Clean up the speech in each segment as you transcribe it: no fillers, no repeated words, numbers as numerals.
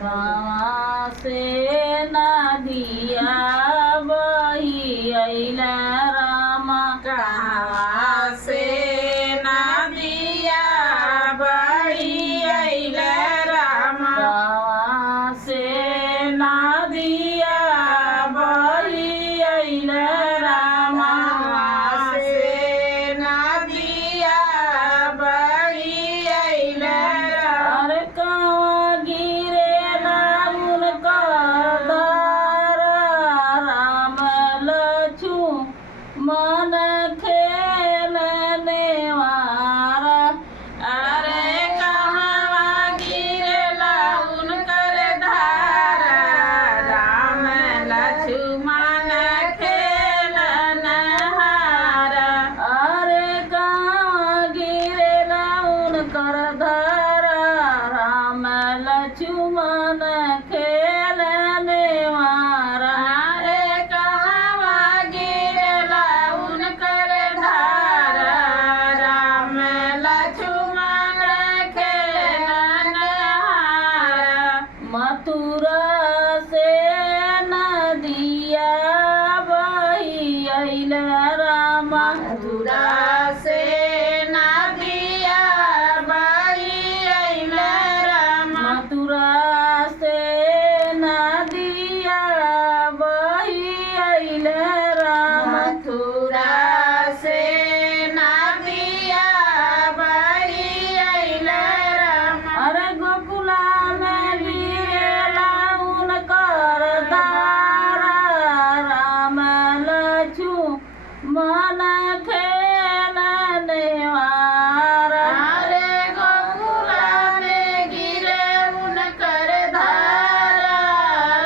गाँव से नदिया बही अइला रामा। कहाँ से नदिया बही अइला रामा। गाँव से नदिया बही अइला रामा। कहाँ से नदिया बही अइला रामा। अरे कहाँ गिरेला उनका धारा राम लक्ष्मण खेलने वारा। अरे कहाँ गिरेला उनकर धारा राम लक्ष्मण खेलन हारा। अरे कहाँ गिरेला उनकर धारा राम लक्ष्मण खेलने वारा। अरे कहाँ गिरेला उनकर धारा राम लक्ष्मण खेलन हारा। मथुरा से नदिया बही अइला रामा। मथुरा से नदिया बही अइला रामा। मथुरा से नदिया बही अइला रामा। मथुरा से नदिया बही अइला रामा। अरे गोकुला में गिरेला उनकर धारा राम लक्ष्मण खेलने वारा। अरे गोकुला में गिरे उनकर धारा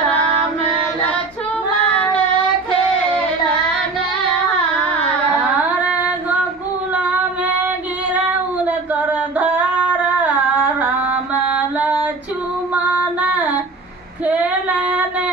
राम लक्ष्मण खेलन हारा। अरे गोकुला में गिरे उनकर धारा राम लक्ष्मण खेलने